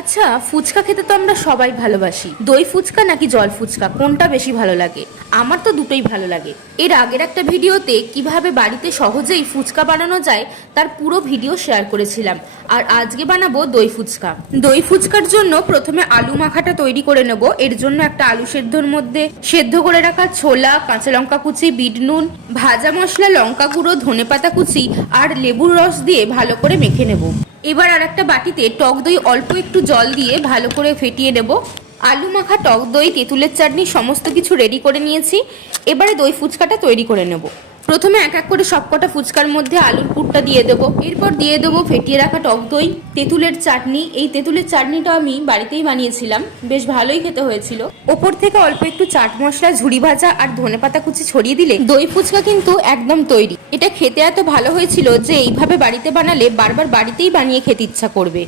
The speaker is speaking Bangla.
আচ্ছা, ফুচকা খেতে তো আমরা সবাই ভালোবাসি। দই ফুচকা নাকি জল ফুচকা, কোনটা বেশি ভালো লাগে? আমার তো দুটোই ভালো লাগে। এর আগের একটা ভিডিওতে কিভাবে বাড়িতে সহজেই ফুচকা বানানো যায় তার পুরো ভিডিও শেয়ার করেছিলাম। আর আজকে বানাবো দই ফুচকা। দই ফুচকার জন্য প্রথমে আলু মাখাটা তৈরি করে নেব। এর জন্য একটা আলু সেদ্ধর মধ্যে সেদ্ধ করে রাখা ছোলা, কাঁচা লঙ্কা কুচি, বিট নুন, ভাজা মশলা, লঙ্কা গুঁড়ো, ধনেপাতা কুচি আর লেবুর রস দিয়ে ভালো করে মেখে নেব। এবার আর একটা বাটিতে টক দই অল্প একটু জল দিয়ে ভালো করে ফেটিয়ে নেব। আলু মাখা, টক দই, তেঁতুলের চাটনি সমস্ত কিছু রেডি করে নিয়েছি। এবারে দই ফুচকাটা তৈরি করে নেব। প্রথমে এক এক করে সবকটা ফুচকার মধ্যে আলুর পুরটা দিয়ে দেবো। এরপর দিয়ে দেবো ফেটিয়ে রাখা টক দই, তেঁতুলের চাটনি। এই তেঁতুলের চাটনিটা আমি বাড়িতেই বানিয়েছিলাম, বেশ ভালোই খেতে হয়েছিল। ওপর থেকে অল্প একটু চাট মশলা, ঝুড়ি ভাজা আর ধনেপাতা কুচি ছড়িয়ে দিলে দই ফুচকা কিন্তু একদম তৈরি। এটা খেতে এত ভালো হয়েছিল যে এইভাবে বাড়িতে বানালে বারবার বাড়িতেই বানিয়ে খেতে ইচ্ছা করবে।